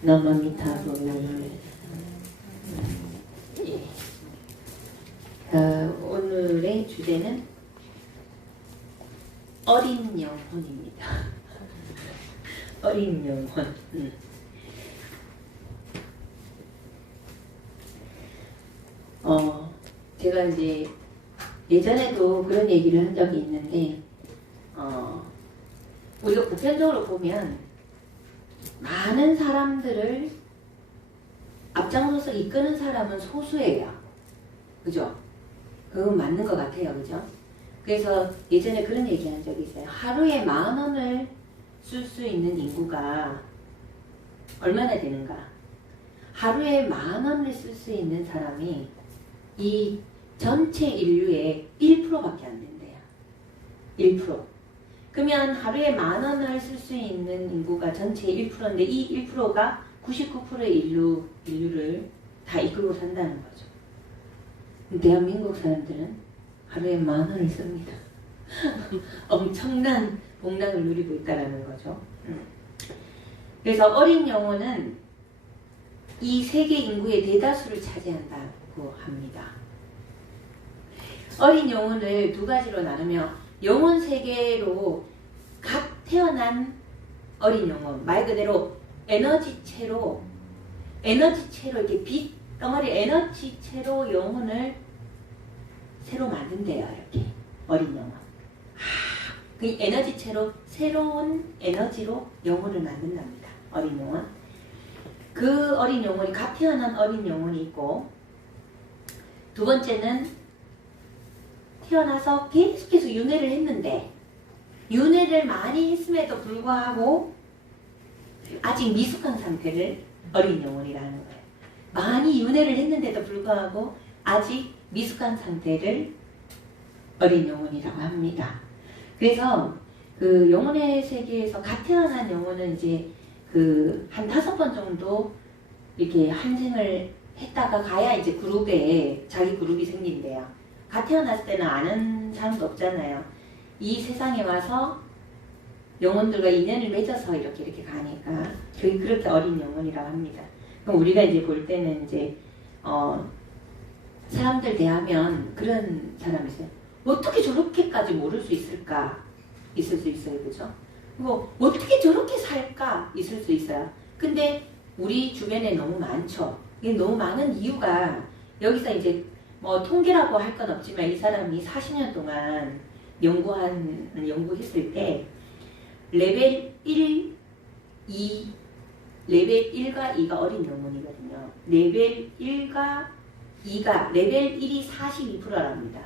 나마미타불. 오늘의 주제는 어린 영혼입니다. 어린 영혼. 제가 이제 예전에도 그런 얘기를 한 적이 있는데, 우리가 보편적으로 보면 많은 사람들을 앞장서서 이끄는 사람은 소수예요. 그죠? 그건 맞는 것 같아요. 그죠? 그래서 예전에 그런 얘기 한 적이 있어요. 하루에 10,000원을 쓸 수 있는 인구가 얼마나 되는가? 하루에 10,000원을 쓸 수 있는 사람이 이 전체 인류의 1%밖에 안 된대요. 1%. 그러면 하루에 10,000원을 쓸 수 있는 인구가 전체의 1%인데 이 1%가 99%의 인류를 다 이끌고 산다는 거죠. 대한민국 사람들은 하루에 10,000원을 씁니다. 엄청난 복락을 누리고 있다는 거죠. 그래서 어린 영혼은 이 세계 인구의 대다수를 차지한다고 합니다. 어린 영혼을 두 가지로 나누며 영혼 세계로 갓 태어난 어린 영혼, 말 그대로 에너지체로 이렇게 빛 덩어리 에너지체로 영혼을 새로 만든대요. 이렇게 어린 영혼. 그 에너지체로 새로운 에너지로 영혼을 만든답니다. 어린 영혼. 그 어린 영혼이 갓 태어난 어린 영혼이 있고, 두 번째는 태어나서 계속해서 윤회를 했는데 윤회를 많이 했음에도 불구하고 아직 미숙한 상태를 어린 영혼이라는 거예요. 많이 윤회를 했는데도 불구하고 아직 미숙한 상태를 어린 영혼이라고 합니다. 그래서 그 영혼의 세계에서 갓 태어난 영혼은 이제 한 5번 정도 이렇게 환생을 했다가 가야 이제 그룹에 자기 그룹이 생긴대요. 갓 태어났을 때는 아는 사람도 없잖아요. 이 세상에 와서 영혼들과 인연을 맺어서 이렇게 가니까 그렇게 어린 영혼이라고 합니다. 그럼 우리가 이제 볼 때는 이제 사람들 대하면 그런 사람이 있어요. 어떻게 저렇게까지 모를 수 있을까? 있을 수 있어요. 그죠? 그리고 어떻게 저렇게 살까? 있을 수 있어요. 근데 우리 주변에 너무 많죠. 이게 너무 많은 이유가 여기서 이제 뭐 통계라고 할 건 없지만 이 사람이 40년 동안 연구했을 때 레벨 1, 2, 레벨 1과 2가 어린 영혼이거든요. 레벨 1과 2가 레벨 1이 42%랍니다.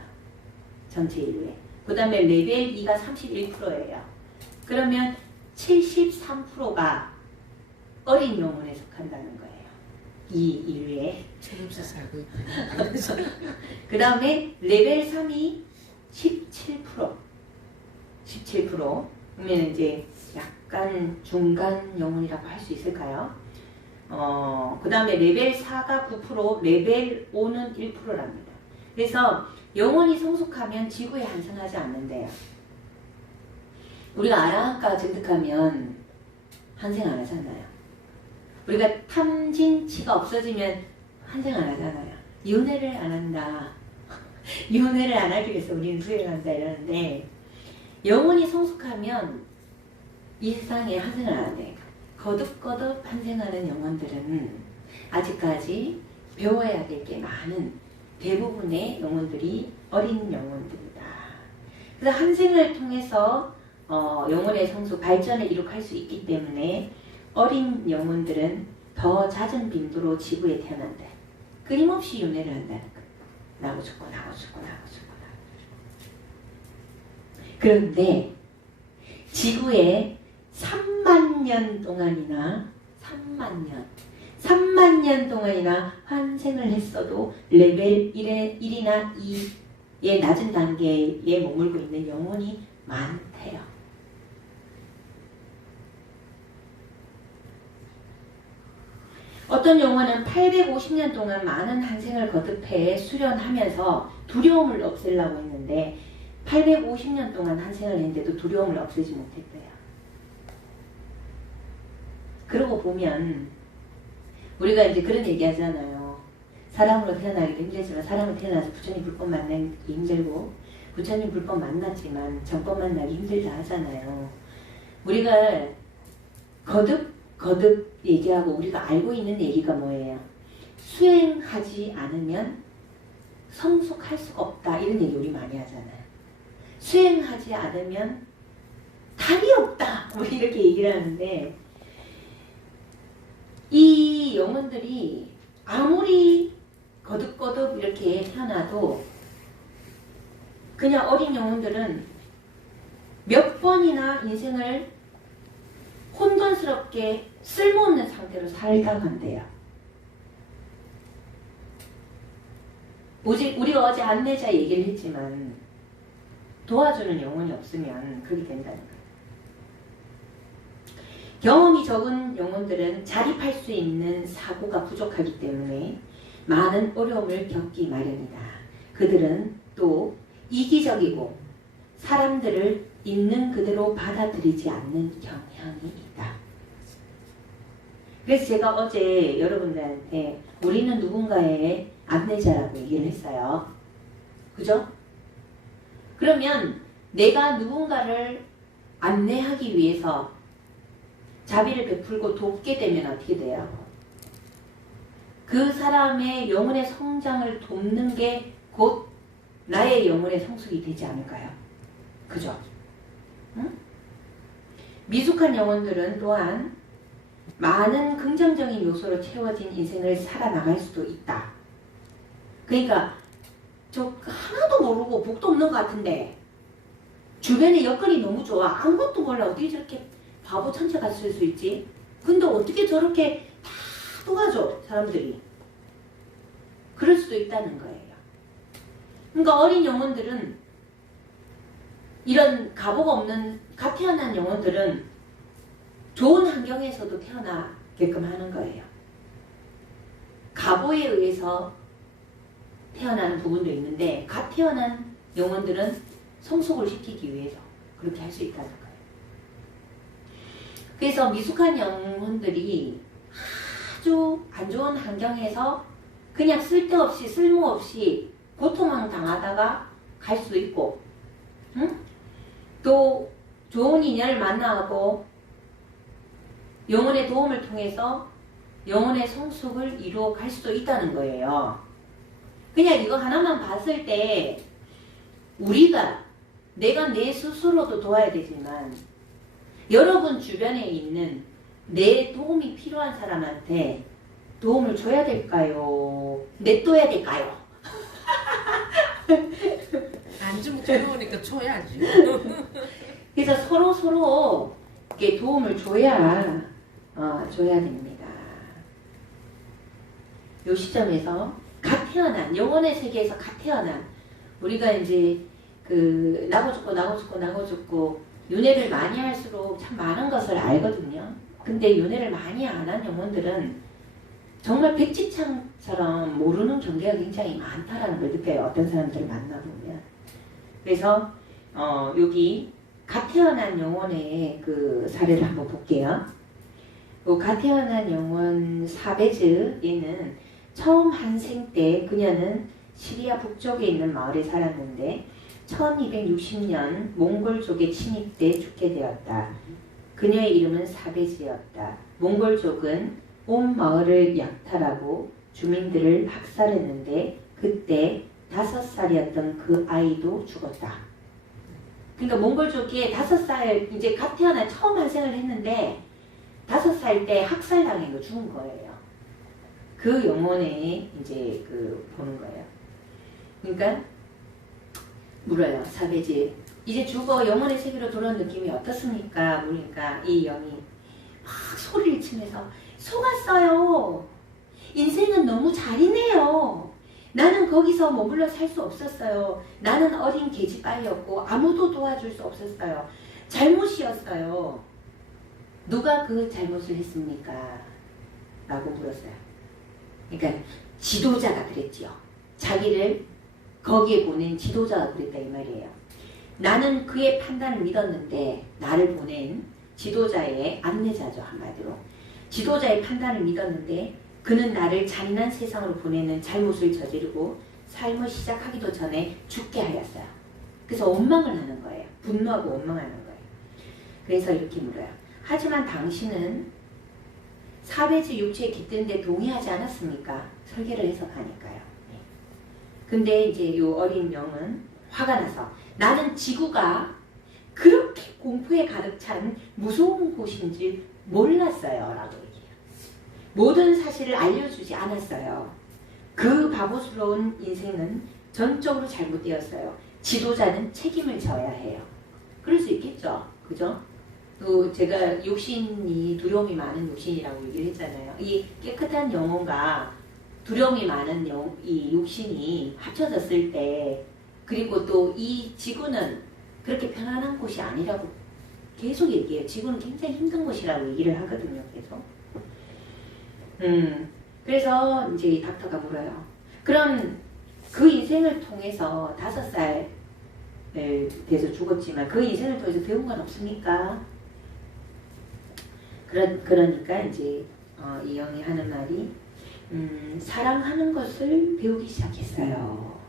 전체 인류에. 그 다음에 레벨 2가 31%예요. 그러면 73%가 어린 영혼에 속한다는 거예요. 이 인류에. 책임져 살고 있다. 그 다음에 레벨 3이 17%. 17%. 그러면 이제 약간 중간 영혼이라고 할 수 있을까요? 그 다음에 레벨 4가 9%, 레벨 5는 1%랍니다. 그래서 영혼이 성숙하면 지구에 환생하지 않는데요. 우리가 아라한가 증득하면 환생 안 하잖아요. 우리가 탐진치가 없어지면 환생 안 하잖아요. 윤회를 안 한다. 윤회를 안 하기 위해서 우리는 수행한다 이러는데 영혼이 성숙하면 이 세상에 환생을 안 해. 거듭거듭 환생하는 영혼들은 아직까지 배워야 될 게 많은 대부분의 영혼들이 어린 영혼들이다. 그래서 환생을 통해서 영혼의 성숙, 발전을 이룩할 수 있기 때문에 어린 영혼들은 더 잦은 빈도로 지구에 태어난다. 끊임없이 윤회를 한다는 거예요. 나고 죽고 나고 죽고 나고 죽고 나고. 그런데 지구에 3만 년 동안이나 3만 년 동안이나 환생을 했어도 레벨 1이나 2의 낮은 단계에 머물고 있는 영혼이 많대요. 어떤 영혼은 850년 동안 많은 환생을 거듭해 수련하면서 두려움을 없애려고 했는데 850년 동안 환생을 했는데도 두려움을 없애지 못했대요. 그러고 보면 우리가 이제 그런 얘기 하잖아요. 사람으로 태어나기도 힘들지만 사람으로 태어나서 부처님 불법 만나기 힘들고 부처님 불법 만났지만 정법 만나기 힘들다 하잖아요. 우리가 거듭 얘기하고 우리가 알고 있는 얘기가 뭐예요? 수행하지 않으면 성숙할 수가 없다. 이런 얘기 우리 많이 하잖아요. 수행하지 않으면 답이 없다. 우리 이렇게 얘기를 하는데 이 영혼들이 아무리 거듭거듭 이렇게 태어나도 그냥 어린 영혼들은 몇 번이나 인생을 혼돈스럽게 쓸모없는 상태로 살다 간대요. 오직 우리가 어제 안내자 얘기를 했지만 도와주는 영혼이 없으면 그렇게 된다는 거예요. 경험이 적은 영혼들은 자립할 수 있는 사고가 부족하기 때문에 많은 어려움을 겪기 마련이다. 그들은 또 이기적이고 사람들을 있는 그대로 받아들이지 않는 경향이 있다. 그래서 제가 어제 여러분들한테 우리는 누군가의 안내자라고 얘기를 했어요. 그죠? 그러면 내가 누군가를 안내하기 위해서 자비를 베풀고 돕게 되면 어떻게 돼요? 그 사람의 영혼의 성장을 돕는 게 곧 나의 영혼의 성숙이 되지 않을까요? 그죠? 응? 미숙한 영혼들은 또한 많은 긍정적인 요소로 채워진 인생을 살아나갈 수도 있다. 그러니까 저 하나도 모르고 복도 없는 것 같은데 주변에 여건이 너무 좋아. 아무것도 몰라. 어떻게 저렇게 바보 천체가 쓸 수 있지? 근데 어떻게 저렇게 다 도와줘 사람들이. 그럴 수도 있다는 거예요. 그러니까 어린 영혼들은 이런 가보가 없는 갓 태어난 영혼들은 좋은 환경에서도 태어나게끔 하는 거예요. 가보에 의해서 태어나는 부분도 있는데 갓 태어난 영혼들은 성숙을 시키기 위해서 그렇게 할 수 있다는 거예요. 그래서 미숙한 영혼들이 아주 안 좋은 환경에서 그냥 쓸데없이 쓸모없이 고통만 당하다가 갈 수도 있고, 응? 또 좋은 인연을 만나고 영혼의 도움을 통해서 영혼의 성숙을 이루어 갈 수도 있다는 거예요. 그냥 이거 하나만 봤을 때 내가 내 스스로도 도와야 되지만 여러분 주변에 있는 내 도움이 필요한 사람한테 도움을 줘야 될까요? 냅둬야 될까요? 안 주면 괴로우니까 줘야지. 그래서 서로 이렇게 도움을 줘야 됩니다. 이 시점에서 갓 태어난 영혼의 세계에서 갓 태어난 우리가 이제 그 나고 죽고 윤회를 많이 할수록 참 많은 것을 알거든요. 근데 윤회를 많이 안 한 영혼들은 정말 백지창처럼 모르는 경계가 굉장히 많다라는 걸 느껴요. 어떤 사람들을 만나보면. 그래서 여기 갓 태어난 영혼의 그 사례를 한번 볼게요. 갓 태어난 영혼 사베즈 얘는 처음 한생 때 그녀는 시리아 북쪽에 있는 마을에 살았는데 1260년 몽골족의 침입 때 죽게 되었다. 그녀의 이름은 사베즈였다. 몽골족은 온 마을을 약탈하고 주민들을 학살했는데 그때 5살이었던 그 아이도 죽었다. 그러니까 몽골족이 5살 이제 갓 태어나 처음 한생을 했는데 5살 때 학살당해서 죽은 거예요. 그 영혼에 이제 그 보는 거예요. 그러니까 물어요. 사베지 이제 죽어 영혼의 세계로 돌아온 느낌이 어떻습니까? 그러니까 이 영이 막 소리를 치면서 속았어요. 인생은 너무 잔인해요. 나는 거기서 머물러 살 수 없었어요. 나는 어린 계집아이였고 아무도 도와줄 수 없었어요. 잘못이었어요. 누가 그 잘못을 했습니까? 라고 물었어요. 그러니까 지도자가 그랬지요. 자기를 거기에 보낸 지도자가 그랬다 이 말이에요. 나는 그의 판단을 믿었는데 나를 보낸 지도자의 안내자죠. 한마디로. 지도자의 판단을 믿었는데 그는 나를 잔인한 세상으로 보내는 잘못을 저지르고 삶을 시작하기도 전에 죽게 하였어요. 그래서 원망을 하는 거예요. 분노하고 원망하는 거예요. 그래서 이렇게 물어요. 하지만 당신은 사회주 육체에 깃드는데 동의하지 않았습니까? 설계를 해석하니까요. 네. 근데 이제 요 어린 영은 화가 나서 나는 지구가 그렇게 공포에 가득 찬 무서운 곳인지 몰랐어요. 라고 얘기해요. 모든 사실을 알려주지 않았어요. 그 바보스러운 인생은 전적으로 잘못되었어요. 지도자는 책임을 져야 해요. 그럴 수 있겠죠. 그죠? 또 제가 욕심이 두려움이 많은 욕심이라고 얘기를 했잖아요. 이 깨끗한 영혼과 두려움이 많은 이 욕심이 합쳐졌을 때 그리고 또 이 지구는 그렇게 편안한 곳이 아니라고 계속 얘기해요. 지구는 굉장히 힘든 곳이라고 얘기를 하거든요. 계속. 그래서 이제 이 닥터가 물어요. 그럼 그 인생을 통해서 5살 돼서 죽었지만 그 인생을 통해서 배운 건 없습니까? 그러니까 이제 이 영이 하는 말이 사랑하는 것을 배우기 시작했어요.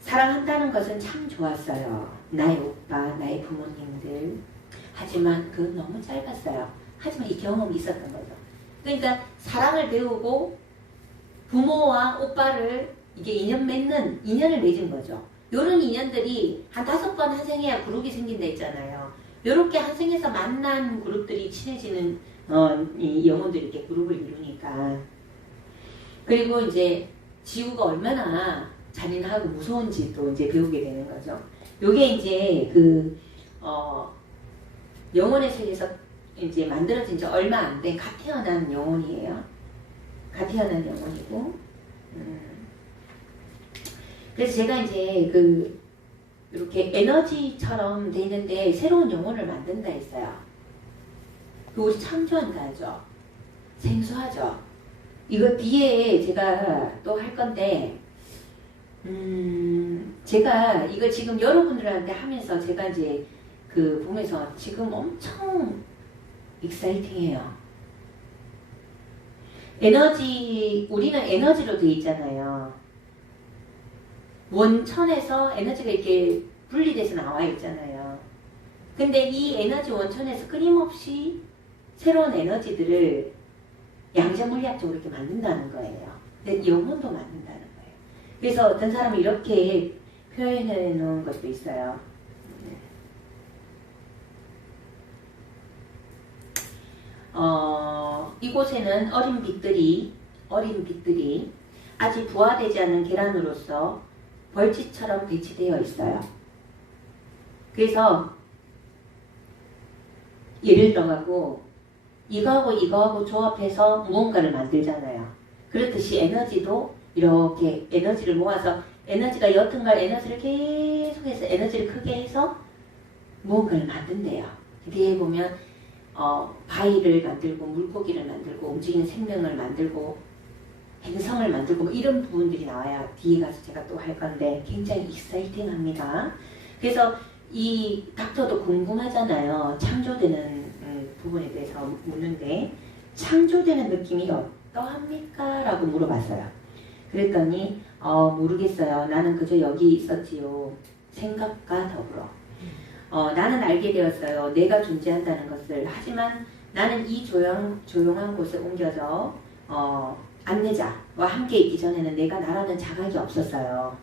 사랑한다는 것은 참 좋았어요. 나의 오빠, 나의 부모님들. 하지만 그건 너무 짧았어요. 하지만 이 경험이 있었던 거죠. 그러니까 사랑을 배우고 부모와 오빠를 이게 인연을 맺은 거죠. 요런 인연들이 한 5번 한 생에야 그룹이 생긴다 했잖아요. 요렇게 한 생에서 만난 그룹들이 친해지는 이 영혼들이 이렇게 그룹을 이루니까. 그리고 이제 지구가 얼마나 잔인하고 무서운지 또 이제 배우게 되는 거죠. 요게 이제 영혼의 세계에서 이제 만들어진 지 얼마 안 된 갓 태어난 영혼이에요. 갓 태어난 영혼이고. 그래서 제가 이제 이렇게 에너지처럼 돼 있는데 새로운 영혼을 만든다 했어요. 우리 창조한다 하죠. 생소하죠. 이거 뒤에 제가 또 할 건데, 제가 이거 지금 여러분들한테 하면서 제가 이제 보면서 지금 엄청 익사이팅해요. 우리는 에너지로 돼 있잖아요. 원천에서 에너지가 이렇게 분리돼서 나와 있잖아요. 근데 이 에너지 원천에서 끊임없이 새로운 에너지들을 양자물리학적으로 이렇게 만든다는 거예요. 근데 영혼도 만든다는 거예요. 그래서 어떤 사람은 이렇게 표현해 놓은 것도 있어요. 이곳에는 어린 빛들이 아직 부화되지 않은 계란으로서 벌집처럼 배치되어 있어요. 그래서 예를 들어가고 이거하고 조합해서 무언가를 만들잖아요. 그렇듯이 에너지도 이렇게 에너지를 모아서 에너지가 옅은 에너지를 계속해서 에너지를 크게 해서 무언가를 만든대요. 뒤에 보면 바위를 만들고 물고기를 만들고 움직이는 생명을 만들고 행성을 만들고 뭐 이런 부분들이 나와야 뒤에 가서 제가 또 할 건데 굉장히 익사이팅합니다. 그래서 이 닥터도 궁금하잖아요. 창조되는 부분에 대해서 묻는데 창조되는 느낌이 어떠합니까? 라고 물어봤어요. 그랬더니 모르겠어요. 나는 그저 여기 있었지요. 생각과 더불어. 나는 알게 되었어요. 내가 존재한다는 것을. 하지만 나는 이 조용한 곳에 옮겨져 안내자와 함께 있기 전에는 내가 나라는 자각이 없었어요.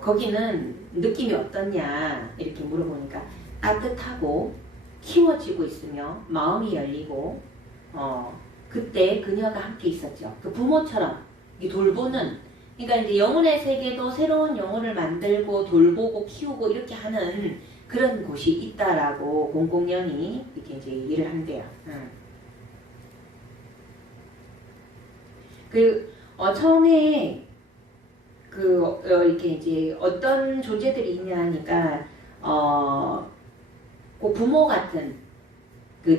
거기는 느낌이 어떻냐 이렇게 물어보니까 따뜻하고 키워지고 있으며 마음이 열리고 그때 그녀가 함께 있었죠. 그 부모처럼 이 돌보는 그러니까 이제 영혼의 세계도 새로운 영혼을 만들고 돌보고 키우고 이렇게 하는 그런 곳이 있다라고 공공연히 이렇게 이제 얘기를 한대요. 처음에 이렇게 이제 어떤 존재들이 있냐 하니까 그 부모 같은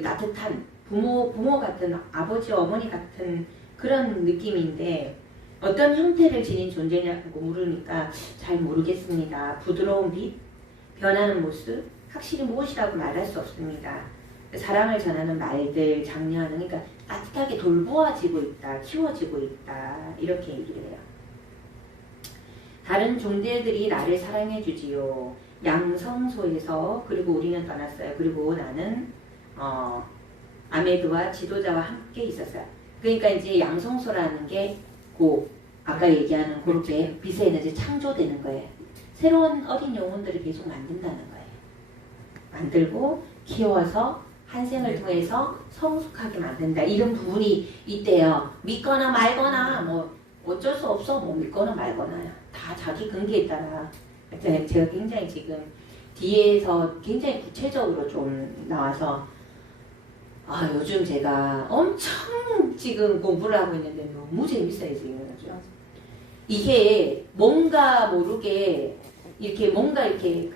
따뜻한 부모 같은 아버지 어머니 같은 그런 느낌인데 어떤 형태를 지닌 존재냐고 물으니까 잘 모르겠습니다. 부드러운 빛, 변하는 모습, 확실히 무엇이라고 말할 수 없습니다. 사랑을 전하는 말들, 장려하는 그러니까 따뜻하게 돌보아지고 있다, 키워지고 있다 이렇게 얘기를 해요. 다른 종들들이 나를 사랑해주지요. 양성소에서 그리고 우리는 떠났어요. 그리고 나는 아메드와 지도자와 함께 있었어요. 그러니까 이제 양성소라는 게 아까 얘기하는 그렇게 빛의 에너지 창조되는 거예요. 새로운 어린 영혼들을 계속 만든다는 거예요. 만들고 키워서 한 생을 통해서 성숙하게 만든다. 이런 부분이 있대요. 믿거나 말거나 뭐 어쩔 수 없어. 뭐 믿거나 말거나 다 자기 근기에 따라. 제가 굉장히 지금 뒤에서 굉장히 구체적으로 좀 나와서 요즘 제가 엄청 지금 공부를 하고 있는데 너무 재밌어요 지금. 이게 뭔가 모르게 이렇게 뭔가 이렇게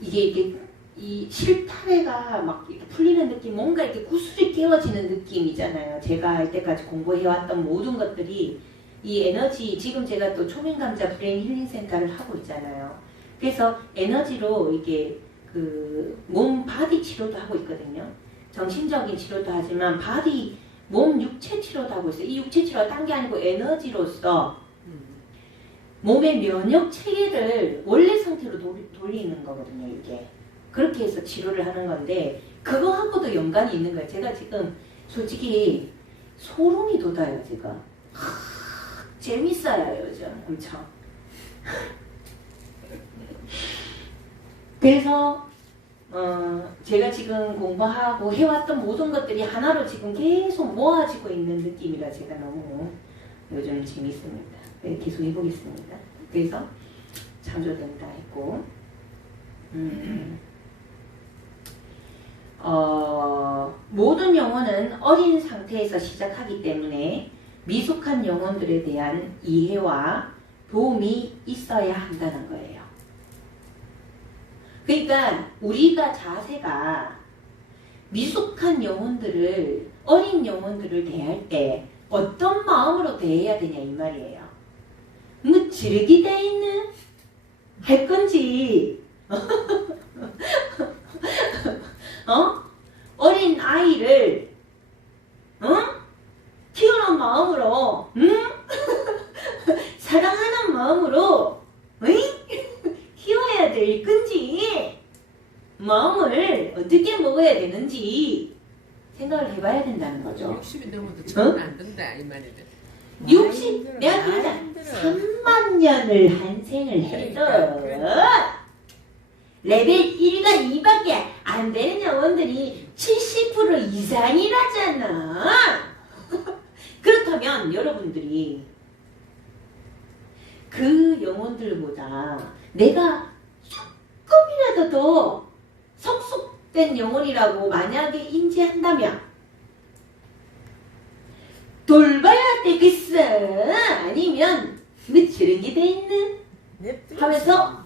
이게 이 실타래가 막 이렇게 풀리는 느낌, 뭔가 이렇게 구슬이 깨워지는 느낌이잖아요. 제가 이때까지 공부해왔던 모든 것들이 이 에너지, 지금 제가 또 초면감자 브레인 힐링 센터를 하고 있잖아요. 그래서 에너지로 이게 몸 바디 치료도 하고 있거든요. 정신적인 치료도 하지만 바디 몸 육체 치료도 하고 있어요. 이 육체 치료가 딴 게 아니고 에너지로서 몸의 면역 체계를 원래 상태로 돌리는 거거든요. 이게 그렇게 해서 치료를 하는 건데 그거하고도 연관이 있는 거예요. 제가 지금 솔직히 소름이 돋아요. 지금 재밌어요 요즘 엄청. 그래서 제가 지금 공부하고 해왔던 모든 것들이 하나로 지금 계속 모아지고 있는 느낌이라 제가 너무 요즘 재밌습니다. 네, 계속 해보겠습니다. 그래서 창조된다 했고 모든 영혼은 어린 상태에서 시작하기 때문에 미숙한 영혼들에 대한 이해와 도움이 있어야 한다는 거예요. 그러니까 우리가 자세가 미숙한 영혼들을, 어린 영혼들을 대할 때 어떤 마음으로 대해야 되냐 이 말이에요. 뭐 지르기 돼 있는 할 건지 어린 아이를 키우는 마음으로 사랑하는 마음으로 키워야 될 건지 마음을 어떻게 먹어야 되는지 생각을 해봐야 된다는 거죠. 60이 넘어도 전안 된다 이 말이래. 60, 내가 그러자 3만 년을 한 생을 해도 레벨 1과 2밖에 안 되는 영혼들이 70% 이상이라잖아. 그렇다면 여러분들이 그 영혼들보다 내가 조금이라도 더 성숙된 영혼이라고 만약에 인지한다면 돌봐야 되겠어? 아니면 뭐 저런 게 돼 있는? 하면서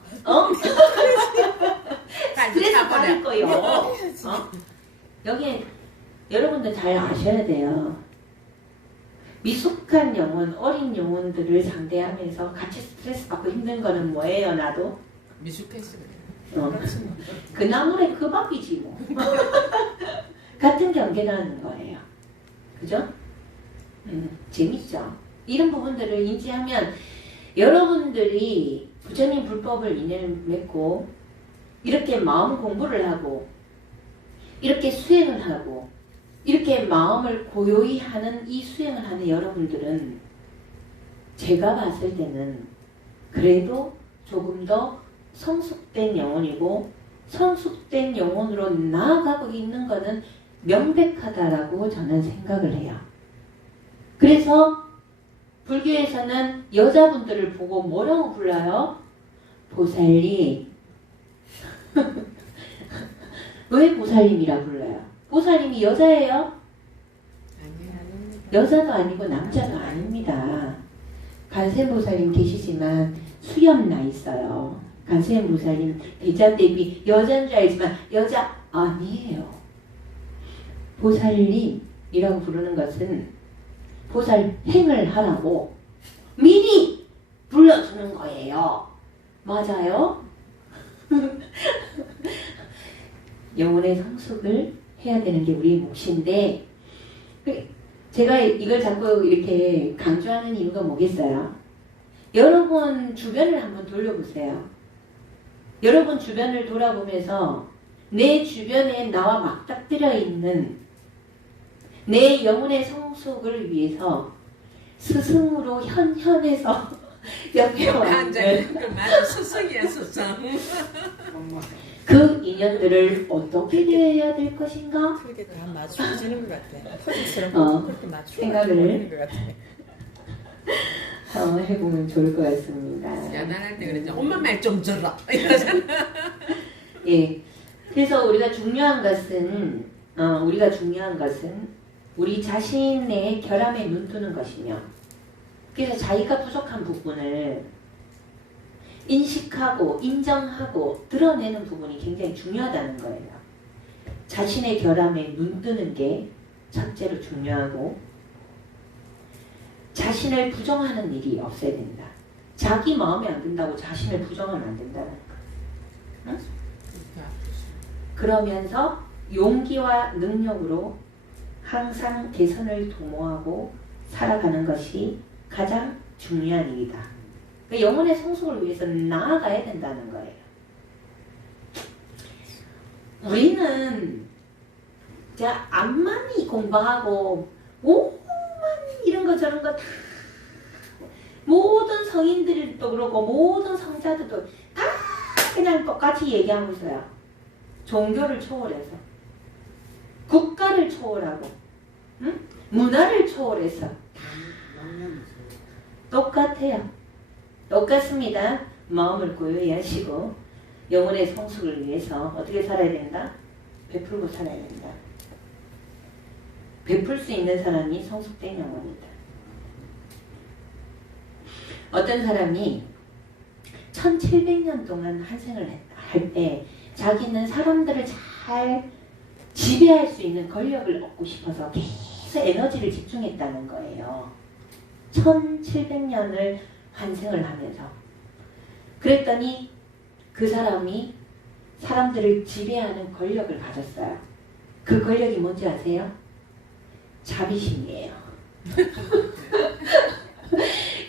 스트레스 받을 거요. 여기 여러분들 잘 아셔야 돼요. 미숙한 영혼, 어린 영혼들을 상대하면서 같이 스트레스 받고 힘든 거는 뭐예요? 나도 미숙했어 그래. 그 나물에 그 밥이지 뭐. 같은 경계라는 거예요. 그죠? 재밌죠? 이런 부분들을 인지하면 여러분들이 부처님 불법을 인연을 맺고 이렇게 마음 공부를 하고 이렇게 수행을 하고 이렇게 마음을 고요히 하는 이 수행을 하는 여러분들은 제가 봤을 때는 그래도 조금 더 성숙된 영혼이고 성숙된 영혼으로 나아가고 있는 것은 명백하다라고 저는 생각을 해요. 그래서 불교에서는 여자분들을 보고 뭐라고 불러요? 보살님. 왜 보살님이라 불러요? 보살님이 여자예요? 여자도 아니고 남자도 아닙니다. 관세음보살님 계시지만 수염 나 있어요. 관세음보살님 대자 대비 여자인 줄 알지만 여자 아니에요. 보살님이라고 부르는 것은 보살 행을 하라고 미리 불러주는 거예요. 맞아요? 영혼의 성숙을 해야 되는 게 우리의 몫인데 제가 이걸 자꾸 이렇게 강조하는 이유가 뭐겠어요? 여러분 주변을 한번 돌려보세요. 여러분 주변을 돌아보면서 내 주변에 나와 맞닥뜨려 있는 내 영혼의 성숙을 위해서 스승으로 현현에서 옆에 와 있는 그 맞아 스승이야 스승. 그 인연들을 어떻게 대해야 될 것인가? 그렇게 다 맞춰지는 것 같아. 퍼즐처럼 어, 그렇게 맞춰 생각을 것 같아. 해보면 좋을 것 같습니다. 연애할 때 그랬죠. 엄마 말 좀 들어. 이러잖아. 예. 그래서 우리가 중요한 것은 우리 자신의 결함에 눈뜨는 것이며, 그래서 자기가 부족한 부분을 인식하고 인정하고 드러내는 부분이 굉장히 중요하다는 거예요. 자신의 결함에 눈뜨는 게 첫째로 중요하고, 자신을 부정하는 일이 없어야 된다. 자기 마음에 안 든다고 자신을 부정하면 안 된다는 거. 응? 그러면서 용기와 능력으로 항상 개선을 도모하고 살아가는 것이 가장 중요한 일이다. 그러니까 영혼의 성숙을 위해서 나아가야 된다는 거예요. 우리는 자 암만이 공부하고 오만 이런 거 저런 거 다 모든 성인들도 그렇고 모든 성자들도 다 그냥 똑같이 얘기하고 있어요. 종교를 초월해서 국가를 초월하고 응? 문화를 초월해서 똑같아요. 똑같습니다. 마음을 고요히 하시고 영혼의 성숙을 위해서 어떻게 살아야 된다? 베풀고 살아야 된다. 베풀 수 있는 사람이 성숙된 영혼이다. 어떤 사람이 1700년 동안 한생을 할 때 자기는 사람들을 잘 지배할 수 있는 권력을 얻고 싶어서 계속 에너지를 집중했다는 거예요. 1700년을 환생을 하면서. 그랬더니 그 사람이 사람들을 지배하는 권력을 가졌어요. 그 권력이 뭔지 아세요? 자비심이에요.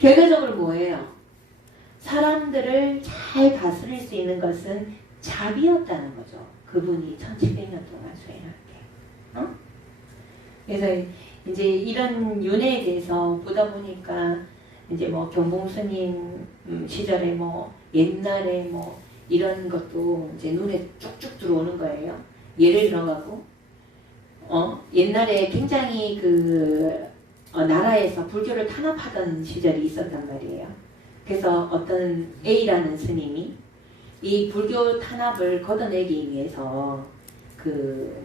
결과적으로 뭐예요? 사람들을 잘 다스릴 수 있는 것은 자비였다는 거죠. 그분이 1700년 동안 수행할 때. 어? 그래서 이제 이런 윤회에 대해서 보다 보니까 이제 뭐 경봉스님 시절에 뭐 옛날에 뭐 이런 것도 이제 눈에 쭉쭉 들어오는 거예요. 예를 들어가고 옛날에 굉장히 나라에서 불교를 탄압하던 시절이 있었단 말이에요. 그래서 어떤 A라는 스님이 이 불교 탄압을 걷어내기 위해서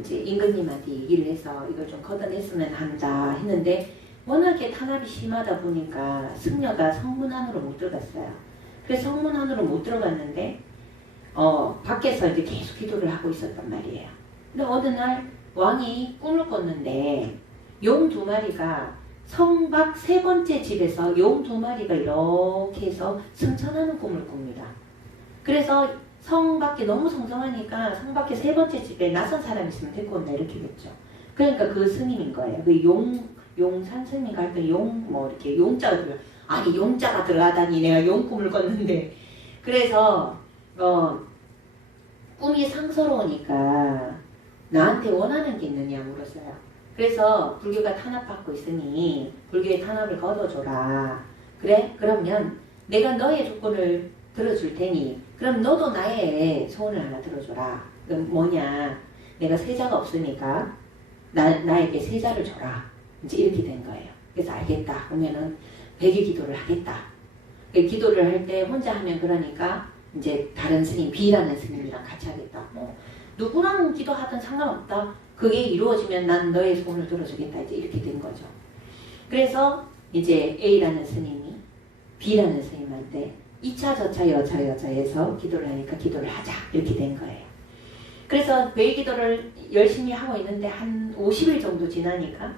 이제 임금님한테 얘기를 해서 이걸 좀 걷어냈으면 한다 했는데 워낙에 탄압이 심하다 보니까 승려가 성문 안으로 못 들어갔어요. 그래서 성문 안으로 못 들어갔는데 밖에서 이제 계속 기도를 하고 있었단 말이에요. 근데 어느 날 왕이 꿈을 꿨는데 용 2마리가 성 밖 3번째 집에서 용 2마리가 이렇게 해서 승천하는 꿈을 꿉니다. 그래서 성 밖에 너무 성성하니까 성 밖에 3번째 집에 낯선 사람이 있으면 데리고 온다 이렇게 됐죠. 그러니까 그 스님인 거예요. 그 용산 스님인가 할 이렇게 용자가 들어가. 아니 용자가 들어가다니 내가 용 꿈을 꿨는데. 그래서 꿈이 상스러우니까 나한테 원하는 게 있느냐 물었어요. 그래서 불교가 탄압받고 있으니 불교의 탄압을 걷어줘라. 그래? 그러면 내가 너의 조건을 들어줄 테니 그럼 너도 나의 소원을 하나 들어줘라. 그럼 뭐냐? 내가 세자가 없으니까 나에게 세자를 줘라. 이제 이렇게 된 거예요. 그래서 알겠다. 그러면은 100일 기도를 하겠다. 기도를 할 때 혼자 하면 그러니까 이제 다른 스님, B라는 스님이랑 같이 하겠다. 뭐 누구랑 기도하든 상관없다. 그게 이루어지면 난 너의 소원을 들어주겠다. 이제 이렇게 된 거죠. 그래서 이제 A라는 스님이 B라는 스님한테 2차, 저차, 여차해서 기도를 하니까 기도를 하자. 이렇게 된 거예요. 그래서 매일 기도를 열심히 하고 있는데 한 50일 정도 지나니까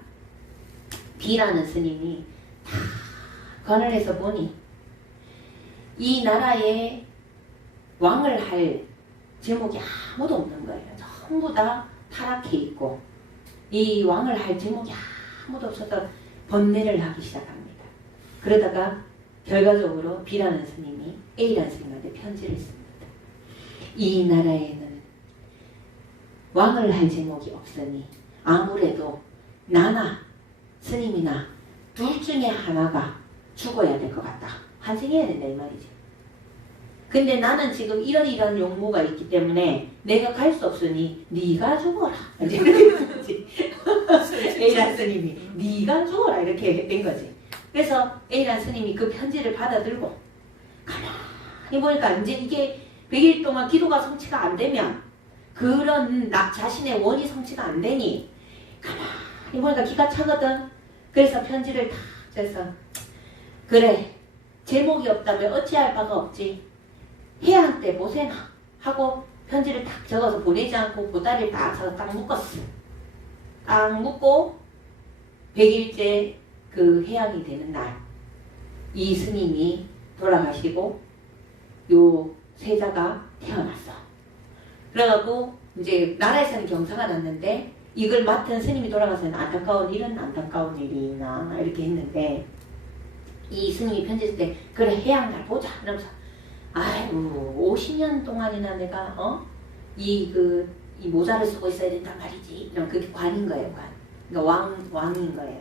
B라는 스님이 다 관을 해서 보니 이 나라에 왕을 할 제목이 아무도 없는 거예요. 전부 다 타락해 있고 이 왕을 할 제목이 아무도 없었던 번뇌를 하기 시작합니다. 그러다가 결과적으로 B라는 스님이 A라는 스님한테 편지를 씁니다. 이 나라에는 왕을 할 제목이 없으니 아무래도 나나 스님이나 둘 중에 하나가 죽어야 될 것 같다. 환생해야 된다 이 말이지. 근데 나는 지금 이런 용무가 있기 때문에 내가 갈 수 없으니 네가 죽어라. 이제 이렇게 된 거지. A란 스님이 네가 죽어라 이렇게 된 거지. 그래서 A란 스님이 그 편지를 받아들고 가만히 보니까 이제 이게 100일 동안 기도가 성취가 안 되면 그런 자신의 원이 성취가 안 되니 가만히 보니까 기가 차거든. 그래서 편지를 다 써서 그래 제목이 없다면 어찌할 바가 없지. 해양 때 보세나 하고 편지를 딱 적어서 보내지 않고 보따리를 딱 묶었어. 딱 묶고 100일째 그 해양이 되는 날 이 스님이 돌아가시고 요 세자가 태어났어. 그래갖고 이제 나라에서는 경사가 났는데 이걸 맡은 스님이 돌아가서는 이런 안타까운 일이나 이렇게 했는데 이 스님이 편지 쓸 때 그래 해양날 보자 이러면서 아이고 50년 동안이나 내가 이 모자를 쓰고 있어야 된단 말이지. 이런 그게 관인 거예요, 관. 그러니까 왕인 거예요.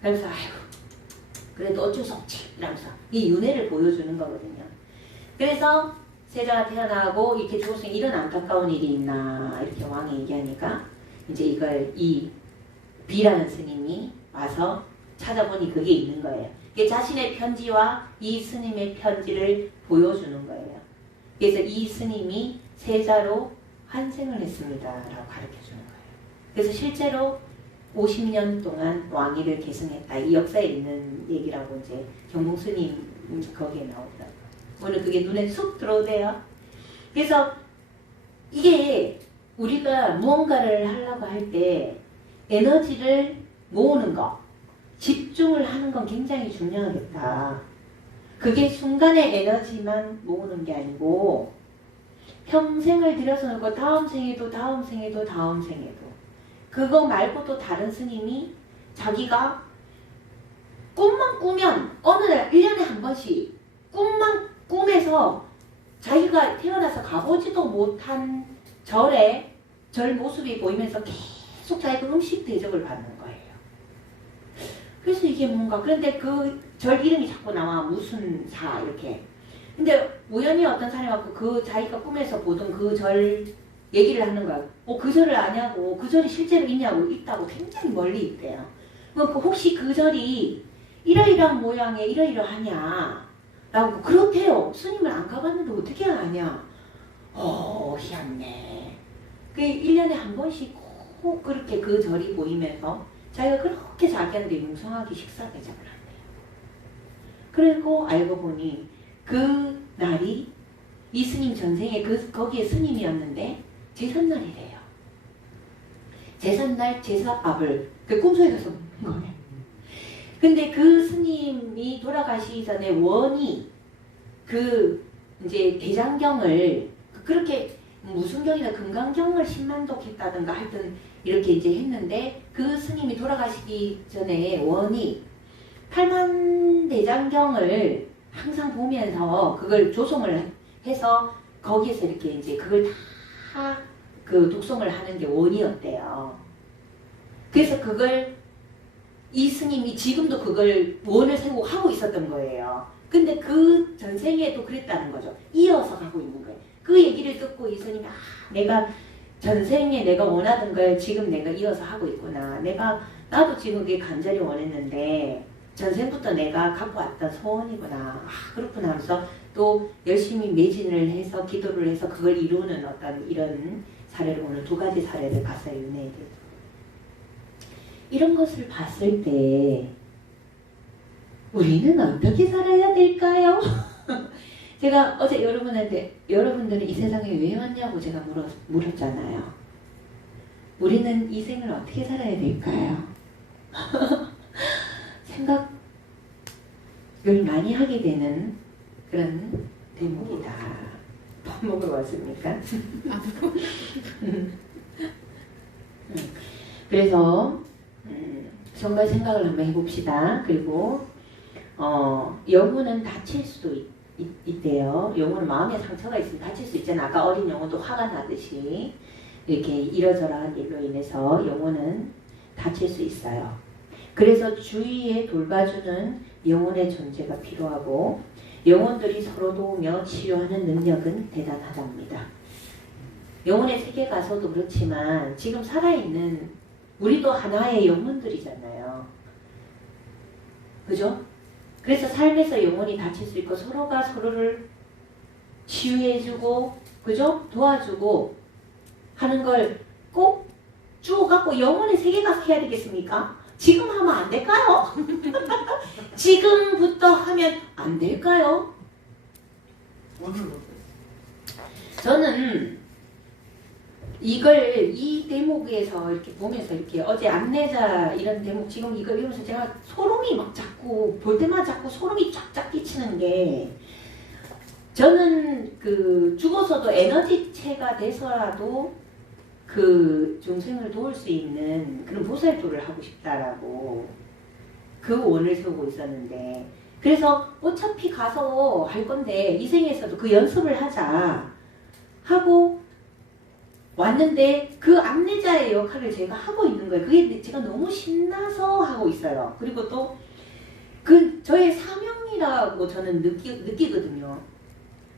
그래서 아이고 그래도 어쩔 수 없지 이러면서 이 윤회를 보여주는 거거든요. 그래서 세자가 태어나고 이렇게 죽었으니 이런 안타까운 일이 있나 이렇게 왕이 얘기하니까 이제 이걸 이 B라는 스님이 와서 찾아보니 그게 있는 거예요. 이게 자신의 편지와 이 스님의 편지를 보여주는 거예요. 그래서 이 스님이 세자로 환생을 했습니다 라고 가르쳐주는 거예요. 그래서 실제로 50년 동안 왕위를 계승했다. 이 역사에 있는 얘기라고 이제 경봉 스님 거기에 나오더라고요. 오늘 그게 눈에 쑥 들어오대요. 그래서 이게 우리가 무언가를 하려고 할 때 에너지를 모으는 거, 집중을 하는 건 굉장히 중요하겠다. 그게 순간의 에너지만 모으는 게 아니고 평생을 들여서 놓고 다음 생에도 다음 생에도 다음 생에도 그거 말고도 다른 스님이 자기가 꿈만 꾸면 어느 날 1년에 한 번씩 꿈만 꿈에서 자기가 태어나서 가보지도 못한 절 모습이 보이면서 계속 자기가 음식 대접을 받는 거예요. 그래서 이게 뭔가 그런데 그 절 이름이 자꾸 나와 무슨 사 이렇게. 근데 우연히 어떤 사람이 왔고 그 자기가 꿈에서 보던 그 절 얘기를 하는 거야. 그 절을 아냐고 그 절이 실제로 있냐고 있다고 굉장히 멀리 있대요. 그럼 혹시 그 절이 이러이러한 모양에 이러이러하냐 라고 그렇대요. 스님을 안 가봤는데 어떻게 아냐. 희한해. 그 1년에 한 번씩 꼭 그렇게 그 절이 보이면서 자기가 그렇게 자기한테 융성하게 식사 대접을 한대요. 그리고 알고 보니 그 날이 이 스님 전생에 거기에 스님이었는데 제삿날이래요. 제삿날 제사밥을 그 꿈속에 가서 먹는 거예요. 근데 그 스님이 돌아가시기 전에 원이 그 이제 대장경을 그렇게 무슨경이나 금강경을 10만독 했다든가 하여튼 이렇게 이제 했는데 그 스님이 돌아가시기 전에 원이 8만 대장경을 항상 보면서 그걸 조송을 해서 거기에서 이렇게 이제 그걸 다 그 독송을 하는 게 원이었대요. 그래서 그걸 이 스님이 지금도 그걸 원을 세우고 하고 있었던 거예요. 근데 그 전생에도 그랬다는 거죠. 이어서 가고 있는 거예요. 그 얘기를 듣고 이 스님이 내가 전생에 내가 원하던 걸 지금 내가 이어서 하고 있구나. 나도 지금 그게 간절히 원했는데 전생부터 내가 갖고 왔던 소원이구나. 그렇구나 하면서 또 열심히 매진을 해서 기도를 해서 그걸 이루는 어떤 이런 사례를 오늘 2가지 사례를 봤어요. 윤회에 대해서. 이런 것을 봤을 때 우리는 어떻게 살아야 될까요? 제가 어제 여러분들은 이 세상에 왜 왔냐고 제가 물었잖아요. 우리는 이 생을 어떻게 살아야 될까요? 생각을 많이 하게 되는 그런 대목이다. 밥 먹으러 왔습니까? 그래서 정말 생각을 한번 해봅시다. 그리고 영혼은 다칠 수도 있대요. 영혼은 마음에 상처가 있으면 다칠 수 있잖아. 아까 어린 영혼도 화가 나듯이 이렇게 이러저러한 일로 인해서 영혼은 다칠 수 있어요. 그래서 주위에 돌봐주는 영혼의 존재가 필요하고 영혼들이 서로 도우며 치유하는 능력은 대단하답니다. 영혼의 세계 가서도 그렇지만 지금 살아있는 우리도 하나의 영혼들이잖아요. 그죠? 그래서 삶에서 영혼이 다칠 수 있고 서로가 서로를 치유해주고 그죠? 도와주고 하는 걸 꼭 주워갖고 영혼의 세계 가서 해야 되겠습니까? 지금 하면 안 될까요? 지금부터 하면 안 될까요? 저는 이걸 이 대목에서 이렇게 보면서 이렇게 어제 안내자 이런 대목 지금 이거 이러면서 제가 소름이 막 자꾸 볼 때마다 자꾸 소름이 쫙쫙 끼치는 게 저는 그 죽어서도 에너지체가 돼서라도 그 중생을 도울 수 있는 그런 보살도를 하고 싶다라고 그 원을 세우고 있었는데 그래서 어차피 가서 할 건데 이 생에서도 그 연습을 하자 하고 왔는데 그 안내자의 역할을 제가 하고 있는 거예요. 그게 제가 너무 신나서 하고 있어요. 그리고 또 그 저의 사명이라고 저는 느끼거든요.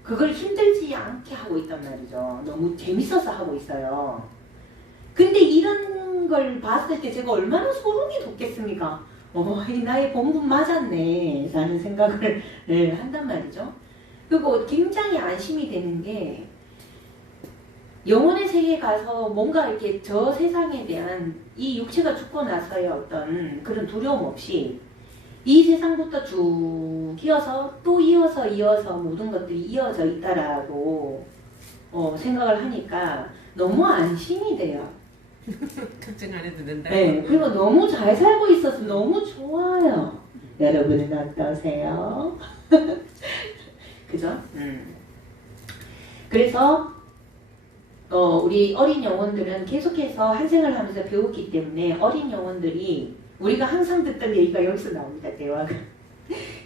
그걸 힘들지 않게 하고 있단 말이죠. 너무 재밌어서 하고 있어요. 근데 이런 걸 봤을 때 제가 얼마나 소름이 돋겠습니까? 이 나의 본분 맞았네 라는 생각을 한단 말이죠. 그리고 굉장히 안심이 되는 게 영혼의 세계에 가서 뭔가 이렇게 저 세상에 대한 이 육체가 죽고 나서의 어떤 그런 두려움 없이 이 세상부터 쭉 이어서 또 이어서 모든 것들이 이어져 있다라고 생각을 하니까 너무 안심이 돼요. 걱정 안 해도 된다. 네, 그리고 너무 잘 살고 있어서 너무 좋아요. 여러분은 어떠세요? 그죠? 그래서 우리 어린 영혼들은 계속해서 한생을 하면서 배우기 때문에 어린 영혼들이 우리가 항상 듣던 얘기가 여기서 나옵니다. 대화가.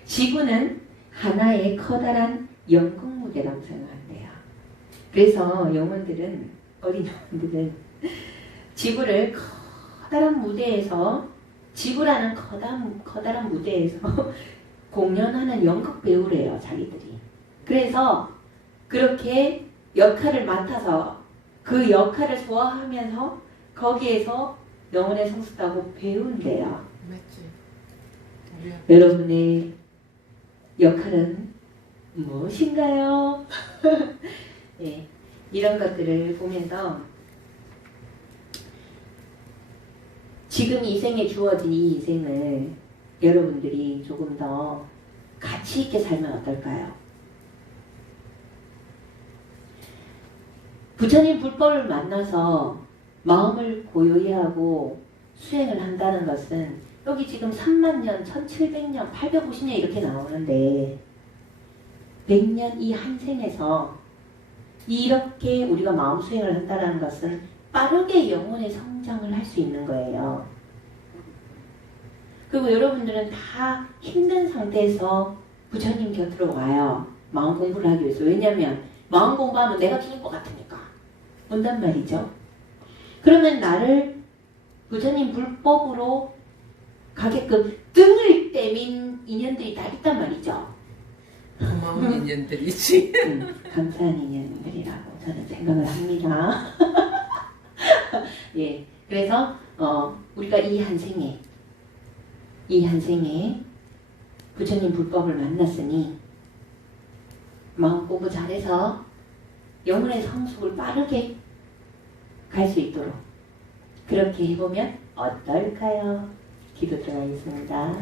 지구는 하나의 커다란 연극 무대라고 생각한대요. 그래서 영혼들은 어린 영혼들은 지구를 커다란 무대에서 지구라는 커다란 무대에서 공연하는 연극 배우래요. 자기들이. 그래서 그렇게 역할을 맡아서 그 역할을 소화하면서 거기에서 영혼의 성숙하고 배운대요. 맞지. 여러분의 역할은 무엇인가요? 네, 이런 것들을 보면서 지금 이 생에 주어진 이 인생을 여러분들이 조금 더 가치 있게 살면 어떨까요? 부처님 불법을 만나서 마음을 고요히 하고 수행을 한다는 것은 여기 지금 3만년, 1700년, 850년 이렇게 나오는데 100년 이 한 생에서 이렇게 우리가 마음 수행을 한다는 것은 빠르게 영혼의 성장을 할 수 있는 거예요. 그리고 여러분들은 다 힘든 상태에서 부처님 곁으로 와요. 마음 공부를 하기 위해서. 왜냐하면 마음 공부하면 내가 죽을 것 같으니까 온단 말이죠. 그러면 나를 부처님 불법으로 가게끔 등을 떼민 인연들이 다 있단 말이죠. 고마운 인연들이지. 감사한 인연들이라고 저는 생각을 합니다. 예, 그래서 우리가 이 한 생에 부처님 불법을 만났으니 마음 공부 잘해서 영혼의 성숙을 빠르게 갈 수 있도록 그렇게 해보면 어떨까요? 기도 들어가겠습니다.